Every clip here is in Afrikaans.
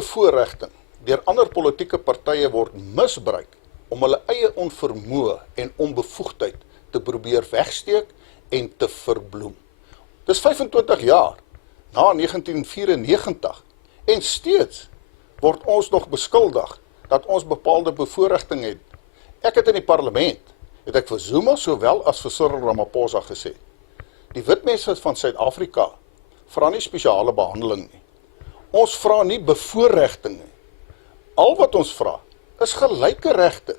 bevoorregting deur ander politieke partye word misbruik om hulle eie onvermoë en onbevoegdheid te probeer wegsteek en te verbloem. Dis 25 jaar na 1994 en steeds word ons nog beskuldig dat ons bepaalde bevoorregting het. Ek het in die parlement, het ek vir Zuma sowel as vir Cyril Ramaphosa gesê, die wit mense van Suid-Afrika vra nie spesiale behandeling nie. Ons vra nie bevoorregting nie. Al wat ons vra is gelyke regte.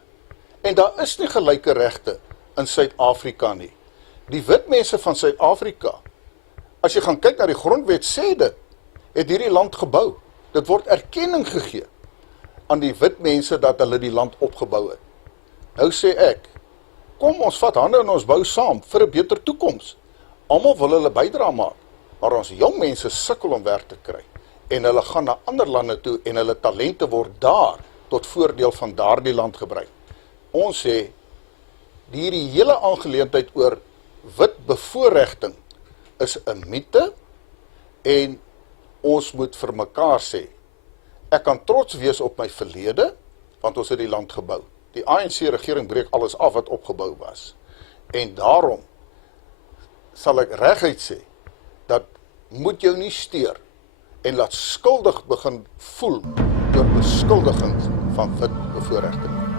En daar is nie gelyke regte in Suid-Afrika nie. Die wit mense van Suid-Afrika, as jy gaan kyk na die grondwet, sê dit, het hierdie land gebou. Dit word erkenning gegee aan die wit mense dat hulle die land opgebou het. Nou sê ek, kom ons vat hande en ons bou saam vir 'n beter toekoms. Almal wil hulle bydra maak, maar ons jong mense sukkel om werk te kry. En hulle gaan na ander lande toe en hulle talente word daar tot voordeel van daardie land gebruik. Ons sê, hierdie hele aangeleentheid oor wit bevoorregting is 'n mite en ons moet vir mekaar sê, ek kan trots wees op my verlede, want ons het die land gebou. Die ANC-regering breek alles af wat opgebou was. En daarom sal ek reguit sê, dat moet jou nie steur en laat skuldig begin voel oor beskuldigings van wit bevoorregting.